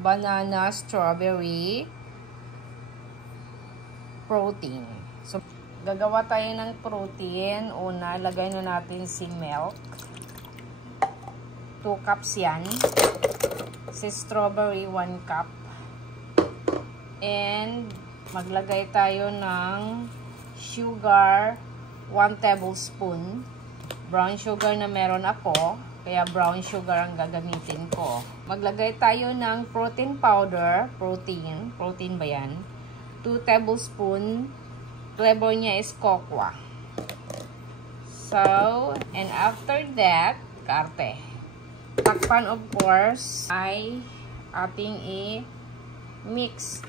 banana strawberry protein. So, gagawa tayo ng protein. Una, lagay na natin si milk. 2 cups yan. Si strawberry, 1 cup. And, maglagay tayo ng sugar, 1 tablespoon. Brown sugar na meron ako, kaya brown sugar ang gagamitin ko. Maglagay tayo ng protein powder, protein ba yan? 2 tablespoon, flavor niya is cocoa. So, and after that, karte. Takpan of course, ay ating i-mix.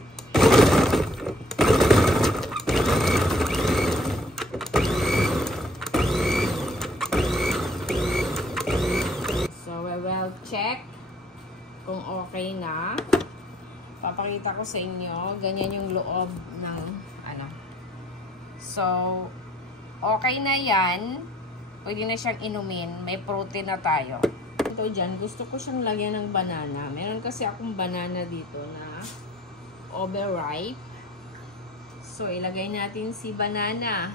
So, we will check kung okay na. Papakita ko sa inyo, ganyan yung loob ng ano. So, okay na yan. Pwede na siyang inumin. May protein na tayo. Ito dyan, gusto ko siyang lagyan ng banana. Meron kasi akong banana dito na overripe. So, ilagay natin si banana.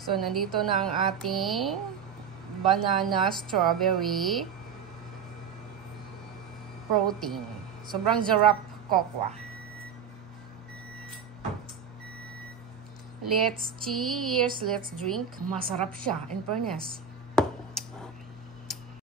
So, nandito na ang ating banana strawberry protein. Sobrang sarap cocoa. Let's cheers. Let's drink. Masarap siya, in fairness.